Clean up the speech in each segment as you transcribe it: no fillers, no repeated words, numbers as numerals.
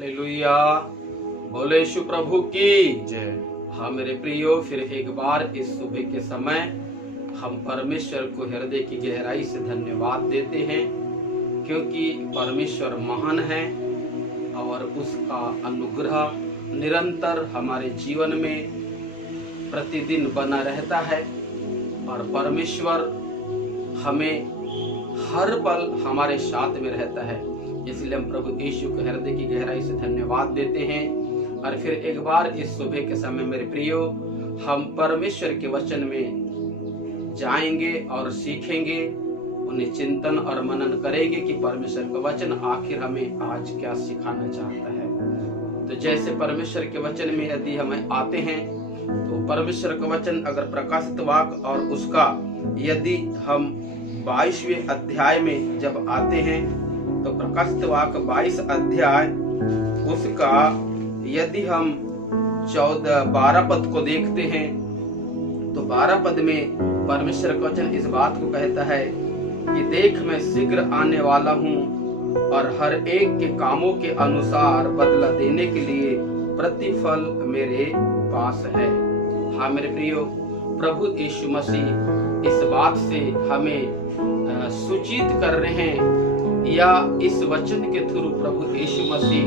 Hallelujah, बोले यीशु प्रभु की जय। हाँ मेरे प्रियो, फिर एक बार इस सुबह के समय हम परमेश्वर को हृदय की गहराई से धन्यवाद देते हैं, क्योंकि परमेश्वर महान है और उसका अनुग्रह निरंतर हमारे जीवन में प्रतिदिन बना रहता है। और परमेश्वर हमें हर पल हमारे साथ में रहता है, इसलिए हम प्रभु यीशु को हृदय की गहराई से धन्यवाद देते हैं। और फिर एक बार इस सुबह के समय मेरे प्रियो, हम परमेश्वर के वचन में जाएंगे और सीखेंगे, उन्हें चिंतन और मनन करेंगे कि परमेश्वर का वचन आखिर हमें आज क्या सिखाना चाहता है। तो जैसे परमेश्वर के वचन में यदि हमें आते हैं, तो परमेश्वर का वचन अगर प्रकाशित वाक्य और उसका यदि हम 22वें अध्याय में जब आते हैं, तो प्रकाशित वाक्य 22 अध्याय उसका यदि हम 12 पद को देखते हैं, तो 12 पद में परमेश्वर का वचन इस बात को कहता है कि देख मैं शीघ्र आने वाला हूँ और हर एक के कामों के अनुसार बदला देने के लिए प्रतिफल मेरे पास है। हाँ मेरे प्रियो, प्रभु यीशु मसीह इस बात से हमें सूचित कर रहे हैं, या इस वचन के थ्रू प्रभु यीशु मसीह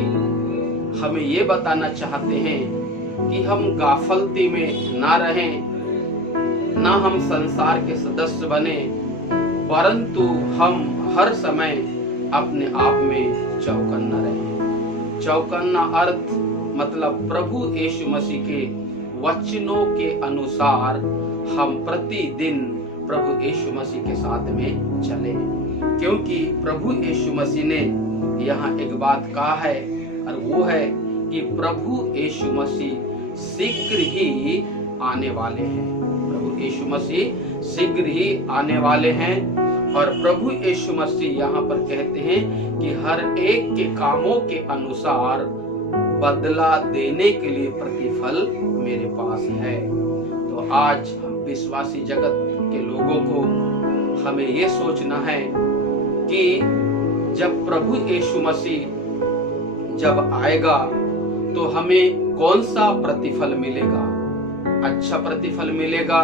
हमें ये बताना चाहते हैं कि हम गाफलती में ना रहें, ना हम संसार के सदस्य बने, परंतु हम हर समय अपने आप में चौकन्ना रहें। चौकन्ना अर्थ मतलब प्रभु यीशु मसीह के वचनों के अनुसार हम प्रतिदिन प्रभु यीशु मसीह के साथ में चलें, क्योंकि प्रभु यीशु मसीह ने यहाँ एक बात कहा है, और वो है कि प्रभु यीशु मसीह शीघ्र ही आने वाले हैं। प्रभु यीशु मसीह शीघ्र ही आने वाले हैं, और प्रभु यीशु मसीह यहाँ पर कहते हैं कि हर एक के कामों के अनुसार बदला देने के लिए प्रतिफल मेरे पास है। तो आज विश्वासी जगत के लोगों को हमें ये सोचना है कि जब प्रभु यीशु मसीह जब आएगा तो हमें कौन सा प्रतिफल मिलेगा, अच्छा प्रतिफल मिलेगा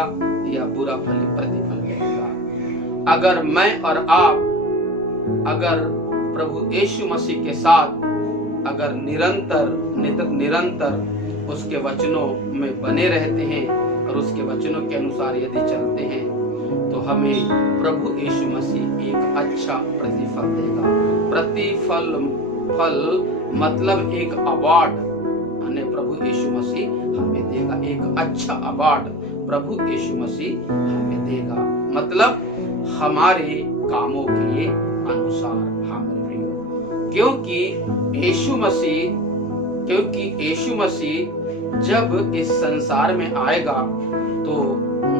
या बुरा प्रतिफल मिलेगा। अगर मैं और आप अगर प्रभु यीशु मसीह के साथ अगर निरंतर उसके वचनों में बने रहते हैं और उसके वचनों के अनुसार यदि चलते हैं, तो हमें प्रभु यीशु मसीह एक अच्छा प्रतिफल देगा। फल मतलब एक अवार्ड प्रभु यीशु मसीह हमें देगा, एक अच्छा अवार्ड प्रभु यीशु मसीह हमें देगा, मतलब हमारे कामों के अनुसार। हमें प्रियो, क्योंकि यीशु मसीह जब इस संसार में आएगा तो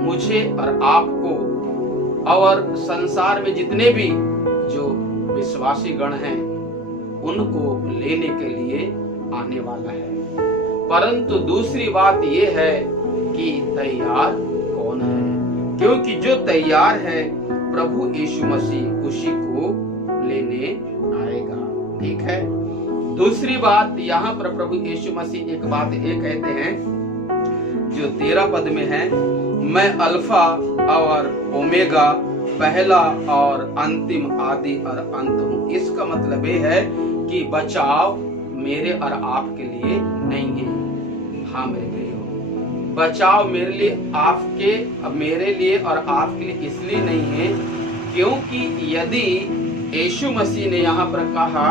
मुझे और आपको और संसार में जितने भी जो विश्वासी गण हैं उनको लेने के लिए आने वाला है। परंतु दूसरी बात यह है कि तैयार कौन है, क्योंकि जो तैयार है प्रभु यीशु मसीह उसी को लेने आएगा। ठीक है। दूसरी बात यहाँ पर प्रभु यीशु मसीह एक बात ये कहते हैं जो 13 पद में है, मैं अल्फा और ओमेगा, पहला और अंतिम, आदि और अंत हूँ। इसका मतलब ये है कि बचाव मेरे और आपके लिए नहीं है। हाँ मेरे प्रियो, बचाव मेरे लिए और आपके लिए इसलिए नहीं है क्योंकि यदि यीशु मसीह ने यहाँ पर कहा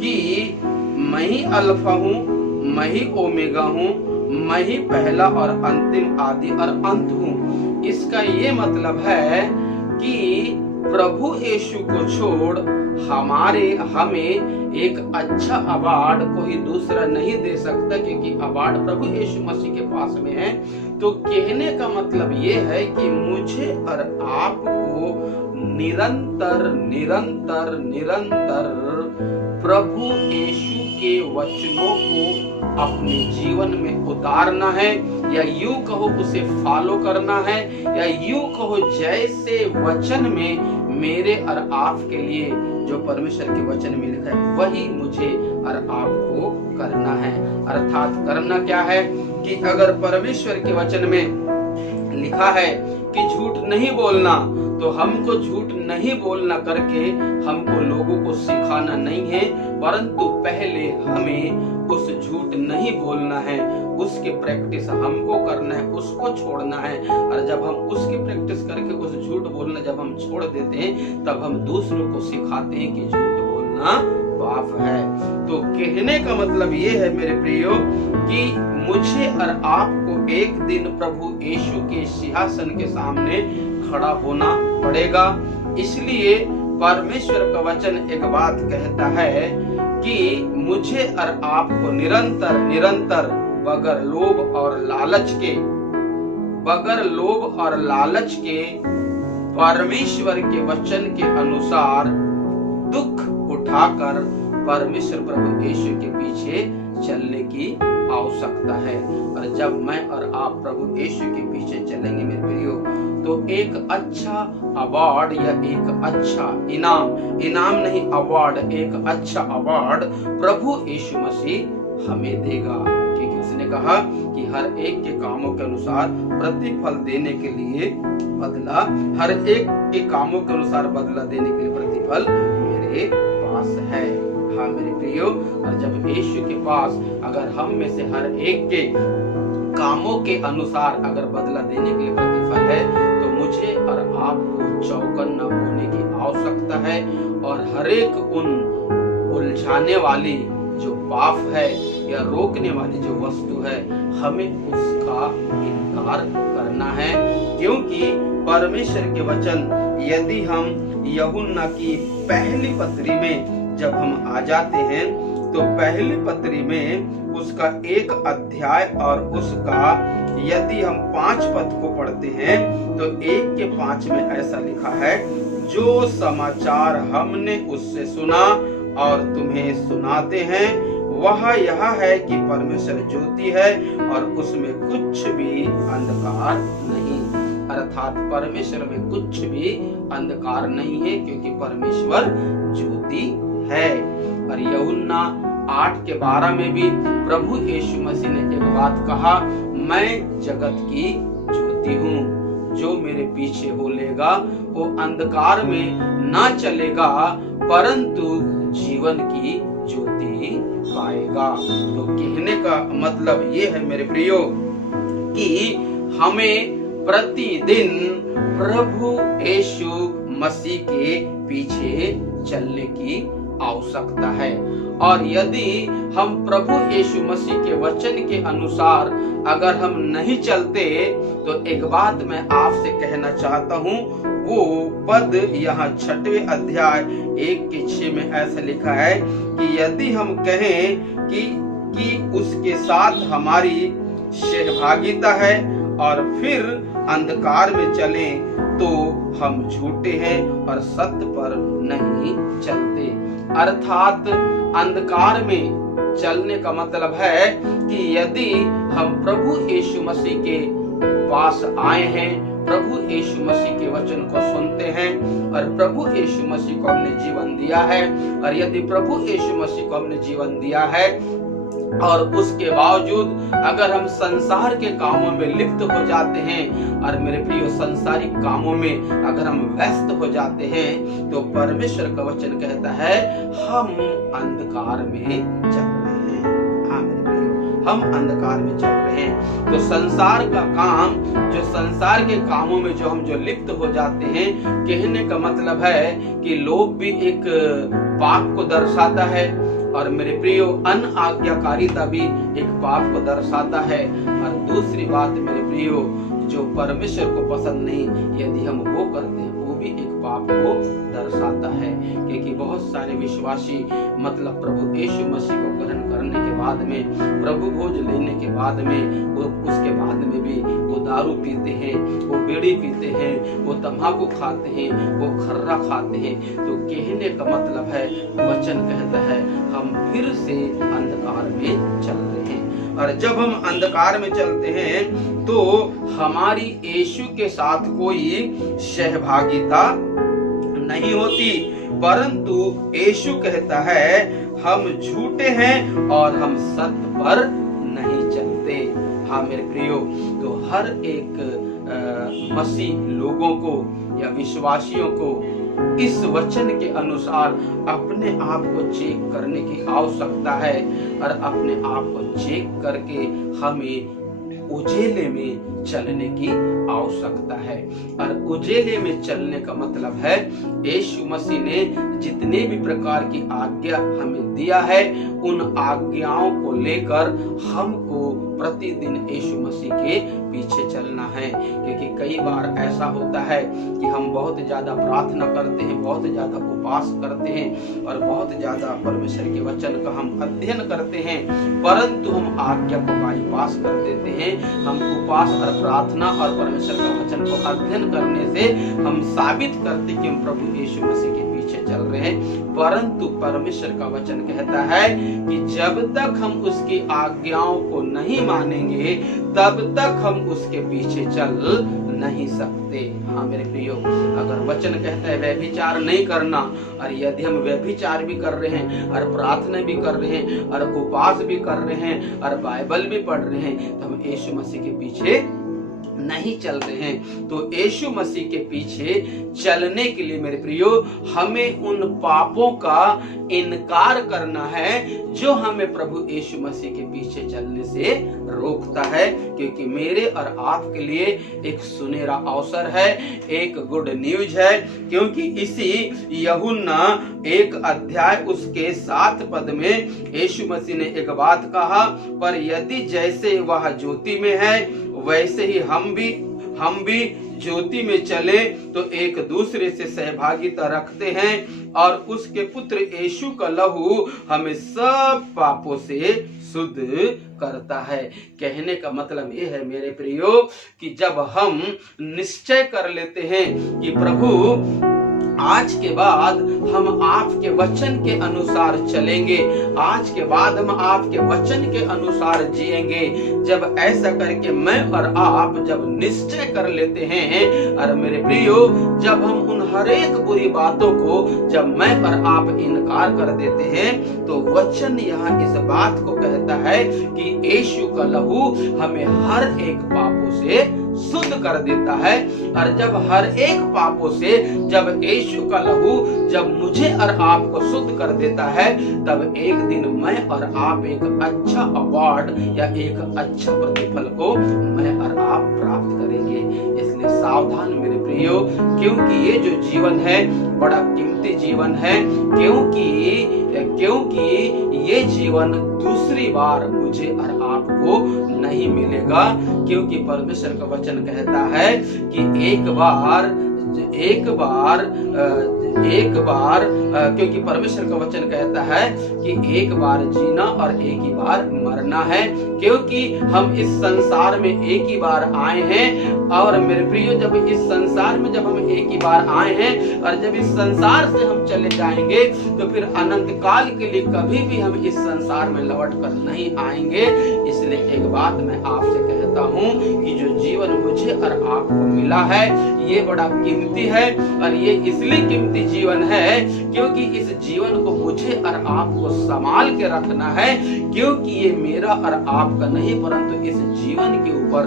कि मैं ही अल्फा हूँ, मैं ही ओमेगा हूँ, मैं ही पहला और अंतिम, आदि और अंत हूँ, इसका ये मतलब है कि प्रभु यीशु को छोड़ हमें एक अच्छा अवार्ड कोई दूसरा नहीं दे सकता, क्योंकि अवार्ड प्रभु यीशु मसीह के पास में है। तो कहने का मतलब ये है कि मुझे और आपको निरंतर प्रभु यीशु के वचनों को अपने जीवन में उतारना है, या यूं कहो उसे फॉलो करना है, या यूं कहो जैसे वचन में मेरे और आपके लिए जो परमेश्वर के वचन में लिखा है वही मुझे और आपको करना है। अर्थात करना क्या है कि अगर परमेश्वर के वचन में लिखा है कि झूठ नहीं बोलना, तो हमको झूठ नहीं बोलना करके हमको लोगों को सिखाना नहीं है, परंतु पहले हमें उस झूठ नहीं बोलना है, उसकी प्रैक्टिस हमको करना है, उसको छोड़ना है। और जब हम उसकी प्रैक्टिस करके उस झूठ बोलना जब हम छोड़ देते हैं, तब हम दूसरों को सिखाते हैं कि झूठ बोलना पाप है। तो कहने का मतलब ये है मेरे प्रियो कि मुझे और आपको एक दिन प्रभु यीशु के सिंहासन के सामने खड़ा होना पड़ेगा। इसलिए परमेश्वर का वचन एक बात कहता है कि मुझे और आपको निरंतर निरंतर बगैर लोभ और लालच के परमेश्वर के वचन के अनुसार दुख उठाकर परमेश्वर प्रभु यीशु के पीछे चलने की आवश्यकता है। और जब मैं और आप प्रभु यीशु के पीछे चलेंगे मेरे प्रियो, तो एक अच्छा अवार्ड या एक अच्छा इनाम नहीं अवार्ड, एक अच्छा अवार्ड प्रभु यीशु मसीह हमें देगा। क्योंकि उसने कहा कि हर एक के कामों के अनुसार प्रतिफल देने के लिए बदला, हर एक के कामों के अनुसार बदला देने के लिए प्रतिफल मेरे पास है। हाँ मेरे प्रियो, और जब यीशु के पास अगर हम में से हर एक के कामों के अनुसार अगर बदला देने के लिए प्रतिफल है, तो मुझे और आपको चौकन्ना होने की आवश्यकता है। और हर एक उन उलझाने वाली जो पाप है या रोकने वाली जो वस्तु है, हमें उसका इनकार करना है। क्योंकि परमेश्वर के वचन यदि हम यूहन्ना की पहली पत्री में जब हम आ जाते हैं, तो पहली पत्री में उसका 1 अध्याय और उसका यदि हम 5 पद को पढ़ते हैं, तो 1 के 5 में ऐसा लिखा है, जो समाचार हमने उससे सुना और तुम्हें सुनाते हैं, वह यह है कि परमेश्वर ज्योति है और उसमें कुछ भी अंधकार नहीं। अर्थात परमेश्वर में कुछ भी अंधकार नहीं है, क्योंकि परमेश्वर ज्योति है। और यूहन्ना 8 के 12 में भी प्रभु यीशु मसीह ने एक बात कहा, मैं जगत की ज्योति हूँ, जो मेरे पीछे हो लेगा वो अंधकार में ना चलेगा, परंतु जीवन की ज्योति पाएगा। तो कहने का मतलब ये है मेरे प्रियो कि हमें प्रतिदिन प्रभु यीशु मसीह के पीछे चलने की आवश्यकता है। और यदि हम प्रभु यीशु मसीह के वचन के अनुसार अगर हम नहीं चलते, तो एक बात मैं आपसे कहना चाहता हूँ, वो पद यहाँ 6वें अध्याय 1 के 6 में ऐसा लिखा है कि यदि हम कहें कि उसके साथ हमारी सहभागिता है और फिर अंधकार में चलें, तो हम झूठे हैं और सत्य पर नहीं चलते। अर्थात अंधकार में चलने का मतलब है कि यदि हम प्रभु यीशु मसीह के पास आए हैं, प्रभु यीशु मसीह के वचन को सुनते हैं और प्रभु यीशु मसीह को हमने जीवन दिया है, और यदि प्रभु यीशु मसीह को हमने जीवन दिया है और उसके बावजूद अगर हम संसार के कामों में लिप्त हो जाते हैं, और मेरे प्रिय सांसारिक कामों में अगर हम व्यस्त हो जाते हैं, तो परमेश्वर का वचन कहता है हम अंधकार में चल रहे हैं। हाँ मेरे प्रिय, हम अंधकार में चल रहे हैं। तो संसार का काम, जो संसार के कामों में जो हम लिप्त हो जाते हैं, कहने का मतलब है कि लोभ भी एक पाप को दर्शाता है, और मेरे प्रियो अनआज्ञाकारिता भी एक पाप को दर्शाता है। और दूसरी बात मेरे प्रियो, जो परमेश्वर को पसंद नहीं यदि हम वो करते हैं, वो भी एक पाप को दर्शाता है। क्योंकि बहुत सारे विश्वासी मतलब प्रभु यीशु मसीह को ग्रहण करने के बाद में, प्रभु भोज लेने के बाद में, वो उसके बाद में भी वो दारू पीते हैं, वो बीड़ी पीते हैं, वो तम्बाकू खाते हैं, वो खर्रा खाते हैं। तो कहने का मतलब है, वचन कहता है हम फिर से अंधकार में चल रहे हैं। और जब हम अंधकार में चलते हैं, तो हमारी यीशु के साथ कोई सहभागिता नहीं होती। परंतु यीशु कहता है हम झूठे हैं और हम सत्य पर नहीं चलते। हाँ मेरे प्रियो, तो हर एक मसीह लोगों को या विश्वासियों को इस वचन के अनुसार अपने आप को चेक करने की आवश्यकता है और अपने आप को चेक करके हमें उजेले में चलने की आवश्यकता है। और उजेले में चलने का मतलब है यीशु मसीह ने जितने भी प्रकार की आज्ञा हमें दिया है उन आज्ञाओं को लेकर हमको प्रतिदिन यीशु मसीह के पीछे चलना है। क्योंकि कई बार ऐसा होता है कि हम बहुत ज्यादा प्रार्थना करते हैं, बहुत ज्यादा उपवास करते हैं और बहुत ज्यादा परमेश्वर के वचन का हम अध्ययन करते हैं, परंतु हम आज्ञा को बाईपास कर देते हैं। हम उपवास और प्रार्थना और परमेश्वर का वचन को अध्ययन करने से हम साबित करते कि हम प्रभु यीशु मसीह के पीछे चल रहे हैं, परंतु परमेश्वर का वचन कहता है कि जब तक हम उसकी आज्ञाओं को नहीं मानेंगे तब तक हम उसके पीछे चल नहीं सकते। हाँ मेरे प्रियो, अगर वचन कहता है व्यभिचार नहीं करना और यदि हम व्यभिचार भी कर रहे हैं और प्रार्थना भी कर रहे हैं और उपवास भी कर रहे हैं और बाइबल भी पढ़ रहे हैं, तो हम यीशु मसीह के पीछे नहीं चल रहे हैं। तो यीशु मसीह के पीछे चलने के लिए मेरे प्रियो हमें उन पापों का इनकार करना है जो हमें प्रभु यीशु मसीह के पीछे चलने से रोकता है। क्योंकि मेरे और आपके लिए एक सुनहरा अवसर है, एक गुड न्यूज है। क्योंकि इसी यूहन्ना 1 अध्याय उसके 7 पद में यीशु मसीह ने एक बात कहा, पर यदि जैसे वह ज्योति में है वैसे ही हम भी ज्योति में चले तो एक दूसरे से सहभागिता रखते हैं और उसके पुत्र यीशु का लहू हमें सब पापों से शुद्ध करता है। कहने का मतलब ये है मेरे प्रियो कि जब हम निश्चय कर लेते हैं कि प्रभु आज के बाद हम आपके वचन के अनुसार चलेंगे, आज के बाद हम आपके वचन के अनुसार जिएंगे, जब ऐसा करके मैं और आप जब निश्चय कर लेते हैं और मेरे प्रियो जब हम उन हर एक बुरी बातों को जब मैं और आप इनकार कर देते हैं, तो वचन यहाँ इस बात को कहता है कि यीशु का लहू हमें हर एक पापों से शुद्ध कर देता है। और जब हर एक पापों से जब यीशु का लहू जब मुझे और आपको शुद्ध कर देता है, तब एक दिन मैं और आप एक अच्छा अवार्ड या एक अच्छा प्रतिफल को मैं और आप प्राप्त करेंगे। इसलिए सावधान मेरे प्रियो, क्योंकि ये जो जीवन है बड़ा कीमती जीवन है, क्योंकि ये जीवन दूसरी बार मुझे और आपको नहीं मिलेगा। क्योंकि परमेश्वर का वचन कहता है कि एक बार क्योंकि परमेश्वर का वचन कहता है कि एक बार जीना और एक ही बार मरना है। क्योंकि हम इस संसार में एक ही बार आए हैं और मेरे प्रियो जब इस संसार में जब हम एक ही बार आए हैं और जब इस संसार से हम चले जाएंगे तो फिर अनंत काल के लिए कभी भी हम इस संसार में लौट कर नहीं आएंगे। इसलिए एक बात मैं आपसे कहता हूँ कि जो जीवन मुझे और आपको मिला है ये बड़ा कीमती है और ये इसलिए कीमती जीवन है क्योंकि इस जीवन को मुझे और आपको संभाल के रखना है। क्योंकि ये मेरा और आपका नहीं, परंतु इस जीवन के ऊपर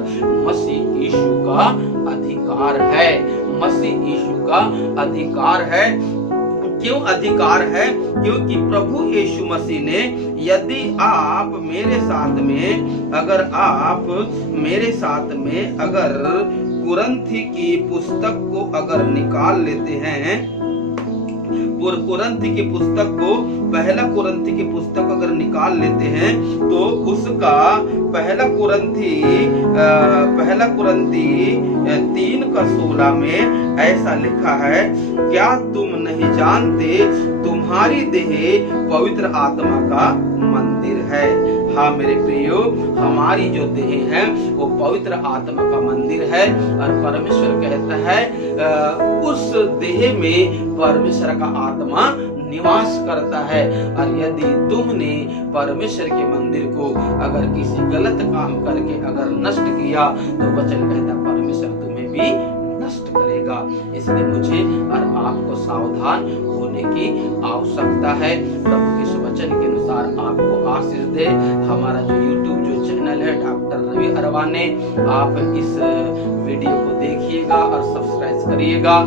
मसीह यीशु का अधिकार है। मसीह यीशु का अधिकार है। क्यों अधिकार है? क्योंकि प्रभु यीशु मसीह ने यदि आप मेरे साथ में अगर कुरंथी की पुस्तक को अगर निकाल लेते हैं, कुरंथी की पुस्तक को पहला कुरंथी की पुस्तक अगर निकाल लेते हैं तो उसका पहला कुरंथी 3:16 में ऐसा लिखा है, क्या तुम नहीं जानते तुम्हारी देह पवित्र आत्मा का मंदिर है। हाँ मेरे प्रियो, हमारी जो देह है वो पवित्र आत्मा का मंदिर है और परमेश्वर कहता है उस देह में परमेश्वर का आत्मा निवास करता है। और यदि तुमने परमेश्वर के मंदिर को अगर किसी गलत काम करके अगर नष्ट किया तो वचन कहता परमेश्वर तुम्हें भी नष्ट करेगा। इसलिए मुझे और आपको सावधान होने की आवश्यकता है। प्रभु के इस वचन के अनुसार आपको आशीष दे। हमारा जो YouTube जो चैनल है डॉक्टर रवि अरवाने, आप इस वीडियो को देखिएगा और सब्सक्राइब करिएगा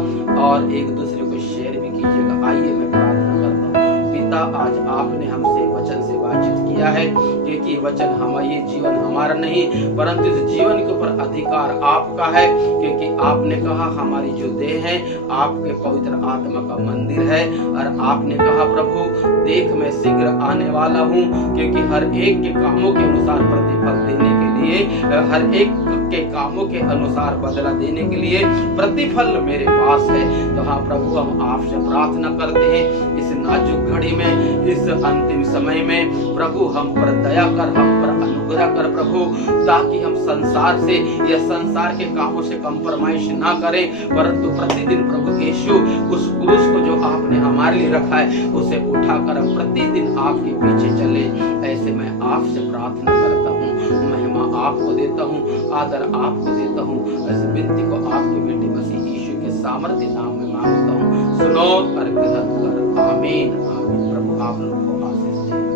और एक दूसरे को शेयर भी कीजिएगा। आइए मैं प्रार्थना करता हूँ। पिता, आज आपने हमसे वचन से बातचीत किया है, क्योंकि वचन ये जीवन हमारा नहीं परंतु इस जीवन के ऊपर अधिकार आपका है, क्योंकि आपने कहा हमारी जो देह है आपके पवित्र आत्मा का मंदिर है। और आपने कहा प्रभु देख मैं शीघ्र आने वाला हूँ, क्योंकि हर एक के कामों के अनुसार प्रतिफल देने के लिए, हर एक के कामों के अनुसार बदला देने के लिए प्रतिफल मेरे पास है। तो हाँ प्रभु, हम आपसे प्रार्थना करते हैं इस नाजुक घड़ी में, इस अंतिम समय में प्रभु हम पर दया कर, हम पर अनुग्रह कर प्रभु, ताकि हम संसार से या संसार के कामों से कंप्रोमाइज ना करें, परंतु प्रतिदिन प्रभु यीशु उस क्रूस को जो आपने हमारे लिए रखा है उसे उठाकर हम प्रतिदिन आपके पीछे चले। ऐसे मैं आपसे प्रार्थना करता हूँ, महिमा आपको देता हूँ, आदर आपको देता हूँ। इस विनती को आपके बेटे मसीह यीशु के सामर्थ्य नाम में मांगता हूँ। सुनो और ग्रहण कर। आमीन आमीन। प्रभु आप लोगों को आशीष दे।